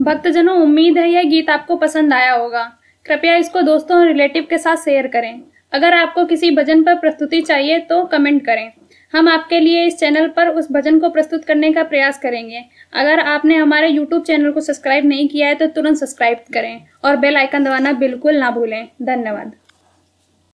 भक्तजनों, उम्मीद है यह गीत आपको पसंद आया होगा। कृपया इसको दोस्तों और रिलेटिव के साथ शेयर करें। अगर आपको किसी भजन पर प्रस्तुति चाहिए तो कमेंट करें। हम आपके लिए इस चैनल पर उस भजन को प्रस्तुत करने का प्रयास करेंगे। अगर आपने हमारे YouTube चैनल को सब्सक्राइब नहीं किया है तो तुरंत सब्सक्राइब करें और बेल आइकन दबाना बिल्कुल ना भूलें। धन्यवाद।